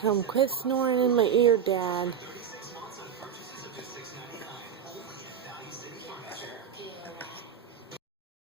Tell him, quit snoring in my ear, Dad.